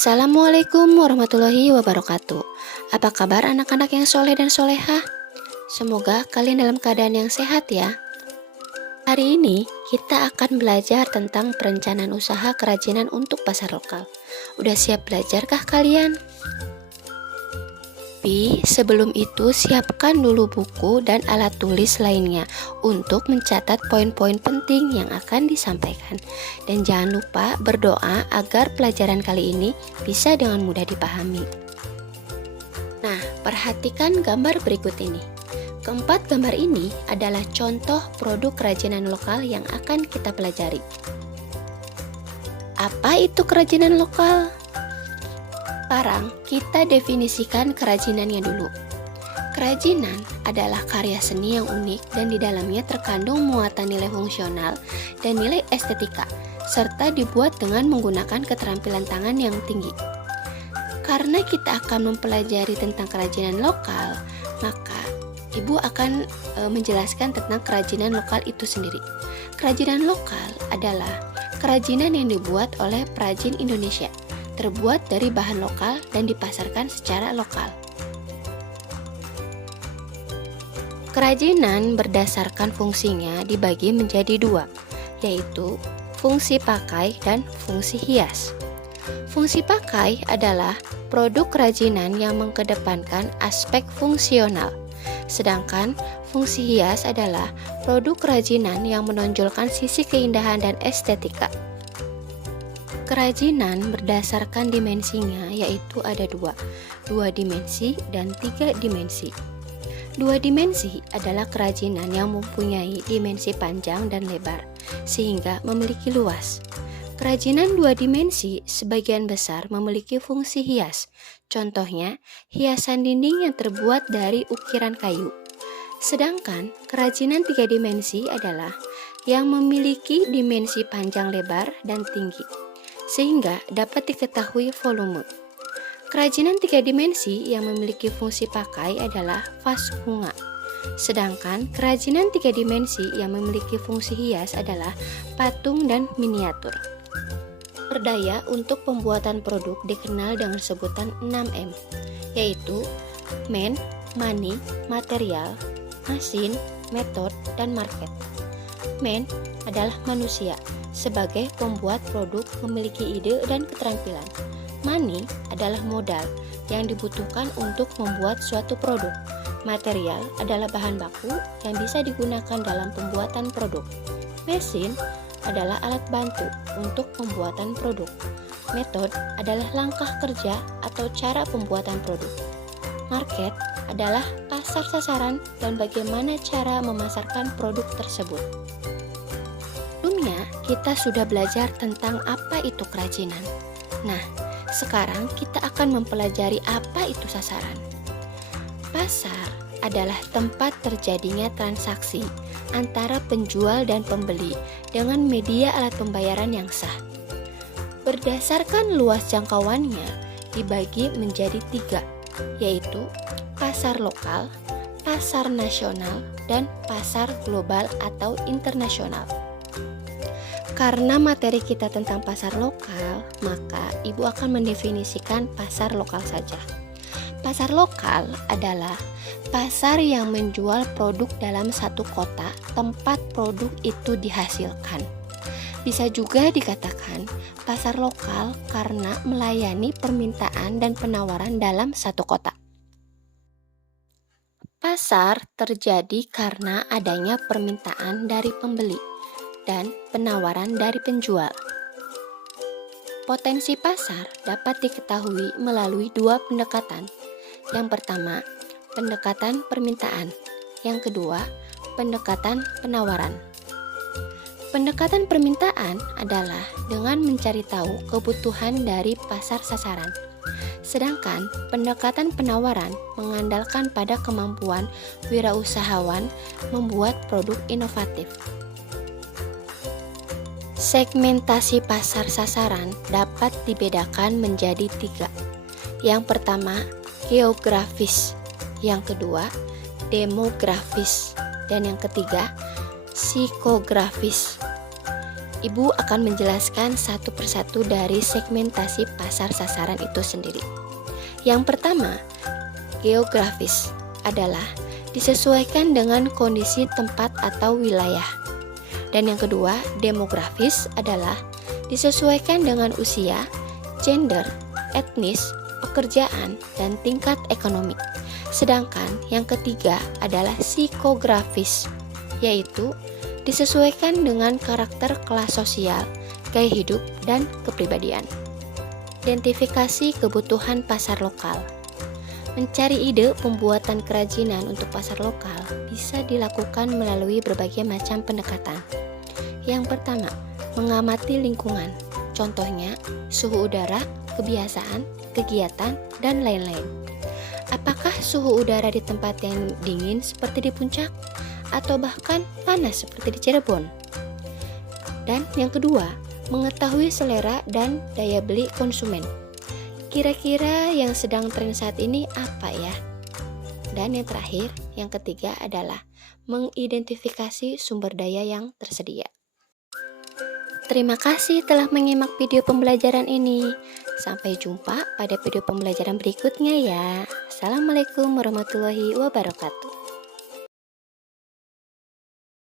Assalamualaikum warahmatullahi wabarakatuh. Apa kabar anak-anak yang soleh dan solehah? Semoga kalian dalam keadaan yang sehat ya. Hari ini kita akan belajar tentang perencanaan usaha kerajinan untuk pasar lokal. Udah siap belajarkah kalian? Tapi sebelum itu siapkan dulu buku dan alat tulis lainnya untuk mencatat poin-poin penting yang akan disampaikan. Dan jangan lupa berdoa agar pelajaran kali ini bisa dengan mudah dipahami. Nah, perhatikan gambar berikut ini. Keempat gambar ini adalah contoh produk kerajinan lokal yang akan kita pelajari. Apa itu kerajinan lokal? Sekarang kita definisikan kerajinannya dulu. Kerajinan adalah karya seni yang unik dan di dalamnya terkandung muatan nilai fungsional dan nilai estetika, serta dibuat dengan menggunakan keterampilan tangan yang tinggi. Karena kita akan mempelajari tentang kerajinan lokal, maka Ibu akan menjelaskan tentang kerajinan lokal itu sendiri. Kerajinan lokal adalah kerajinan yang dibuat oleh perajin Indonesia, terbuat dari bahan lokal dan dipasarkan secara lokal. Kerajinan berdasarkan fungsinya dibagi menjadi dua, yaitu fungsi pakai dan fungsi hias. Fungsi pakai adalah produk kerajinan yang mengedepankan aspek fungsional, sedangkan fungsi hias adalah produk kerajinan yang menonjolkan sisi keindahan dan estetika. Kerajinan berdasarkan dimensinya yaitu ada dua dimensi dan 3 dimensi. 2 dimensi adalah kerajinan yang mempunyai dimensi panjang dan lebar sehingga memiliki luas. Kerajinan 2 dimensi sebagian besar memiliki fungsi hias. Contohnya, hiasan dinding yang terbuat dari ukiran kayu. Sedangkan kerajinan 3 dimensi adalah yang memiliki dimensi panjang, lebar, dan tinggi, sehingga dapat diketahui volume. Kerajinan 3 dimensi yang memiliki fungsi pakai adalah vas bunga. Sedangkan kerajinan 3 dimensi yang memiliki fungsi hias adalah patung dan miniatur. Berdaya untuk pembuatan produk dikenal dengan sebutan 6M, yaitu man, money, material, mesin, method, dan market. Man adalah manusia. Sebagai pembuat produk memiliki ide dan keterampilan. Money adalah modal yang dibutuhkan untuk membuat suatu produk. Material adalah bahan baku yang bisa digunakan dalam pembuatan produk. Mesin adalah alat bantu untuk pembuatan produk. Metode adalah langkah kerja atau cara pembuatan produk. Market adalah pasar sasaran dan bagaimana cara memasarkan produk tersebut. Sebelumnya, kita sudah belajar tentang apa itu kerajinan. Nah, sekarang kita akan mempelajari apa itu sasaran. Pasar adalah tempat terjadinya transaksi antara penjual dan pembeli dengan media alat pembayaran yang sah. Berdasarkan luas jangkauannya, dibagi menjadi 3, yaitu pasar lokal, pasar nasional, dan pasar global atau internasional. Karena materi kita tentang pasar lokal, maka Ibu akan mendefinisikan pasar lokal saja. Pasar lokal adalah pasar yang menjual produk dalam satu kota tempat produk itu dihasilkan. Bisa juga dikatakan pasar lokal karena melayani permintaan dan penawaran dalam satu kota. Pasar terjadi karena adanya permintaan dari pembeli dan penawaran dari penjual. Potensi pasar dapat diketahui melalui 2 pendekatan. Yang pertama, pendekatan permintaan. Yang kedua, pendekatan penawaran. Pendekatan permintaan adalah dengan mencari tahu kebutuhan dari pasar sasaran. Sedangkan pendekatan penawaran mengandalkan pada kemampuan wirausahawan membuat produk inovatif. Segmentasi pasar sasaran dapat dibedakan menjadi 3. Yang pertama, geografis. Yang kedua, demografis. Dan yang ketiga, psikografis. Ibu akan menjelaskan satu persatu dari segmentasi pasar sasaran itu sendiri. Yang pertama, geografis adalah disesuaikan dengan kondisi tempat atau wilayah. Dan yang kedua, demografis adalah disesuaikan dengan usia, gender, etnis, pekerjaan, dan tingkat ekonomi. Sedangkan yang ketiga adalah psikografis, yaitu disesuaikan dengan karakter kelas sosial, gaya hidup, dan kepribadian. Identifikasi kebutuhan pasar lokal. Mencari ide pembuatan kerajinan untuk pasar lokal bisa dilakukan melalui berbagai macam pendekatan. Yang pertama, mengamati lingkungan. Contohnya, suhu udara, kebiasaan, kegiatan, dan lain-lain. Apakah suhu udara di tempat yang dingin seperti di puncak? Atau bahkan panas seperti di Cirebon. Dan yang kedua, mengetahui selera dan daya beli konsumen. Kira-kira yang sedang tren saat ini apa ya? Dan yang terakhir, yang ketiga adalah mengidentifikasi sumber daya yang tersedia. Terima kasih telah menyimak video pembelajaran ini. Sampai jumpa pada video pembelajaran berikutnya ya. Assalamualaikum warahmatullahi wabarakatuh.